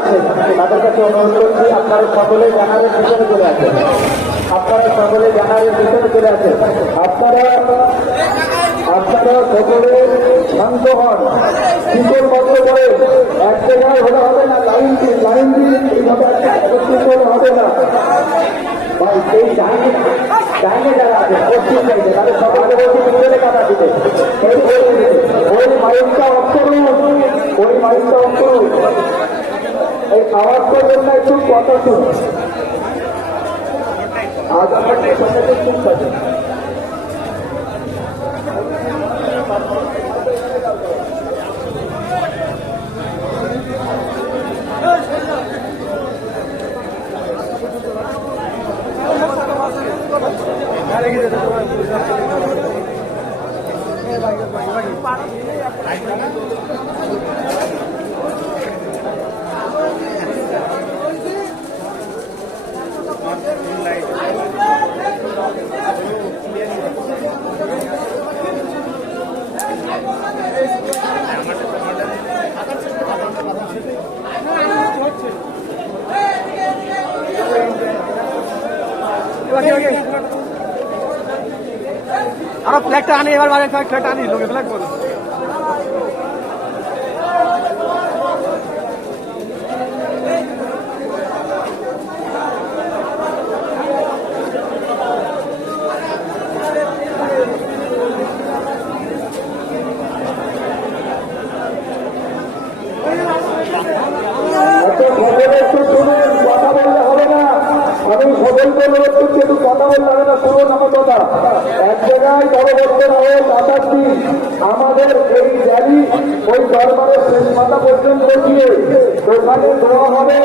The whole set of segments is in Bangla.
যাচ্ছেন তাদের কাছে অনুরোধ করছি, আপনারা সকলে জানারের পিছনে চলে আসেন। আপনারা সকলে জানারের পিছনে চলে আসেন। আপনারা আপনারা সকলে শান্ত হন। শীতল বন্ধ করে এক জায়গায় হলে হবে না, লাইন দিন লাইন দিন এইভাবে একত্রিত হবে না। সেই ডাইনে ডাইনে যারা আছে, তাদের আগে বলছি কাটা দিতে। ওই অফ করুন ওই মাইকটা অফ এই আওয়াজ করবেন না একটু কথা শুনুন। আজ আমার খুব থাকে আনি এবার আনি লোকে ফ্ল্যাগ করো এত সকলে একটু শুনুন কথা বললে হবে না আমি সকলকে অনুরোধ করছি একটু কথা বললে হবে না শুনুন আমার কথা এক জায়গায় দলবদ্ধ হয়ে কাটার দিন আমাদের এই র্যালি ওই দরবারের শেষ মাথা পর্যন্ত গিয়ে ওখানে দোয়া হবে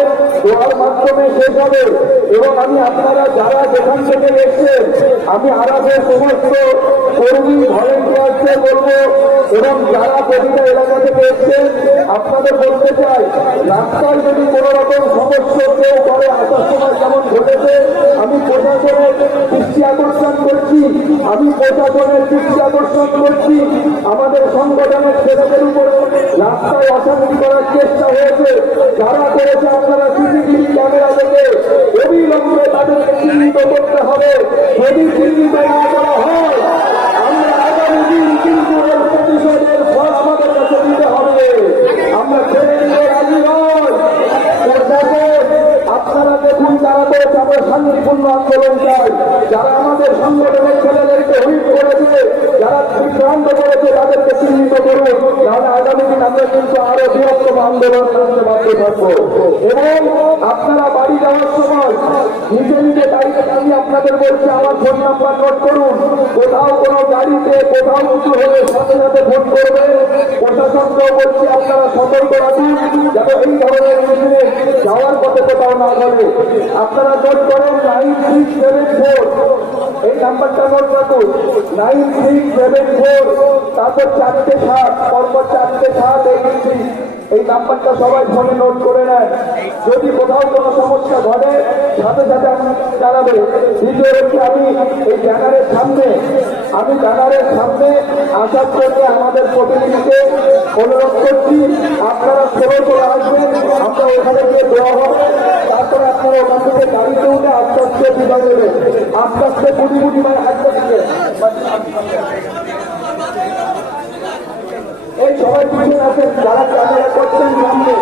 দোয়ার মাধ্যমে শেষ হবে। এবং আমি আপনারা যারা যেখান থেকে এসছেন, আমি আরামের সমস্ত কর্মী ভলেন্টিয়ারকে বলব, এবং যারা প্রতিটা এলাকা থেকে এসছেন, আপনাদের বলতে চাই, রাস্তায় যদি কোনো রকম সমস্যা কেউ করে, আসার সময় যেমন ঘটেছে, আমি প্রশাসনের দৃষ্টি আকর্ষণ করছি। আমি প্রশাসনের দৃষ্টি আকর্ষণ করছি। আমাদের সংগঠনের ছেলেদের উপরে রাস্তায় অশান্তি করার চেষ্টা হয়েছে। যারা করেছে আপনারা সিসিটিভি ক্যামেরা থেকে অবিলম্বে তাদেরকে চিহ্নিত করতে হবে। যদি চিহ্নিত না আন্দোলন করতে বাধ্য থাকব এবং আপনারা বাড়ি যাওয়ার সময় নিজে নিজে দায়িত্ব আমি আপনাদের বলছি, আমার ফোন নাম্বার নোট করুন। কোথাও কোনো গাড়িতে, কোথাও কিছু হলে সাথে সাথে ফোন করবেন। প্রশাসনকেও বলছি, আপনারা সতর্ক রাখুন যেন এই ধরনের মিছিলে যাওয়ার পথে কোথাও না ঘটে আপনারা নোট করেন নাইন সিক্স সেভেন ফোর। এই নাম্বারটা নোট রাখুন। নাইন সিক্স সেভেন ফোর তারপর চারটে সাত পরপর চারটে সাত, এই থ্রি এই নাম্বারটা সবাই ফোনে নোট করে নেন। যদি কোথাও কোনো সমস্যা ঘটে, সাথে সাথে আপনি জানাবে দ্বিতীয় হচ্ছে আমি এই ব্যানারের সামনে, আমি ব্যানারের সামনে আসার জন্য আমাদের প্রতিনিধিকে অনুরোধ করছি, আপনারা খবর করে আসবেন। আমরা ওখানে গিয়ে দেওয়া হবে। আপনারা ওখান থেকে গাড়িতে উঠে আস্তে আস্তে বিদায় দেবেন আস্তে আস্তে বুটি বুটি মানে আস্তে আস্তে এই সবাই পিছনে আছেন, যারা ক্যামেরা করছেন সামনে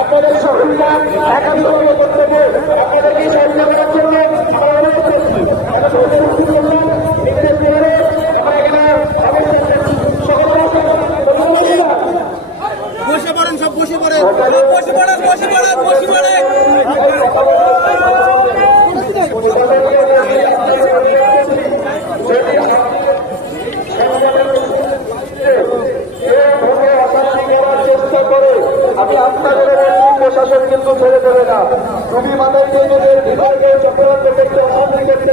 আপনাদের সকলকে একান্ত কর্তব্য ছেড়ে দেবে না। রুবি মাদারকে যদি বিভাগের চক্রান্ত করতে অপরাধ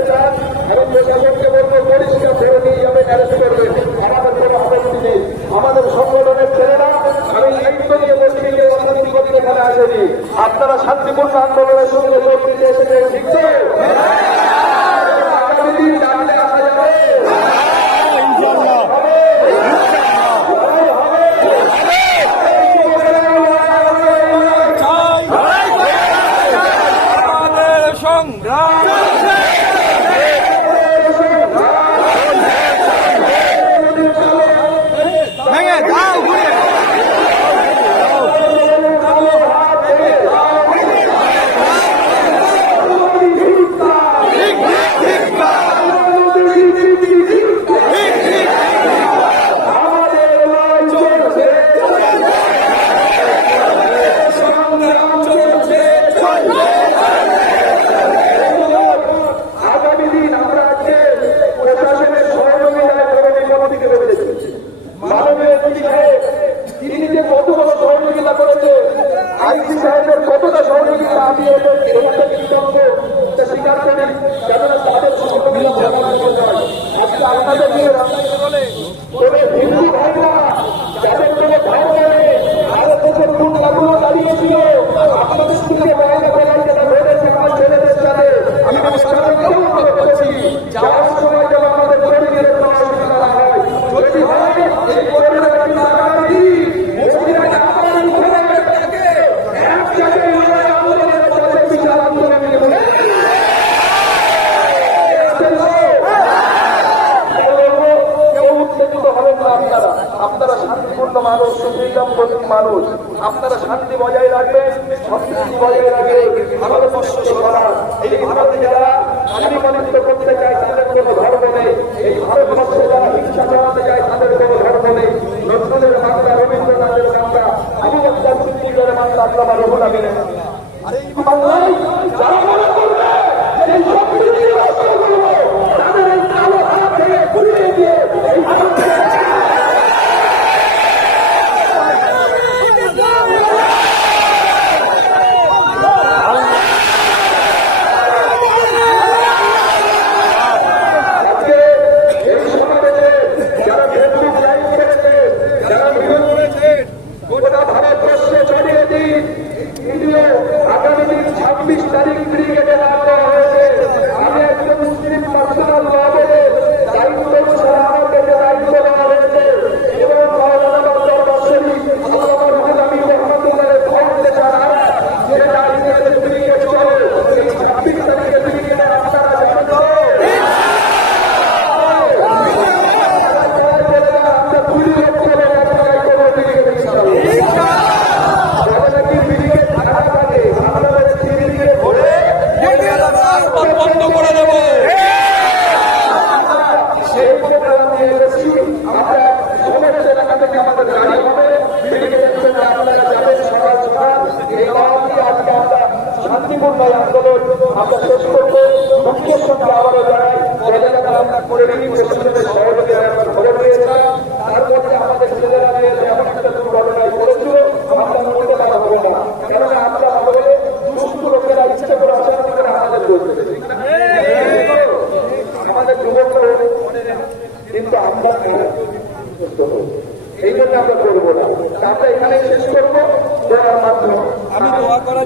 মানুষ, সুপ্রিতম প্রতীক মানুষ, আপনারা শান্তি বজায় রাখবেন সম্প্রীতি বজায় রাখবেন। ভারতবর্ষ এই যারা করতে চায়, তাদের কোনো ধর্ম নেই। এই ভারতবর্ষে যারা হিংসা চায়, তাদের কোনো ধর্ম নেই। নজরুলের মামলা রবীন্দ্রনাথের মামলা আপনারা বাংলায় যারা মনে করবে সেই সব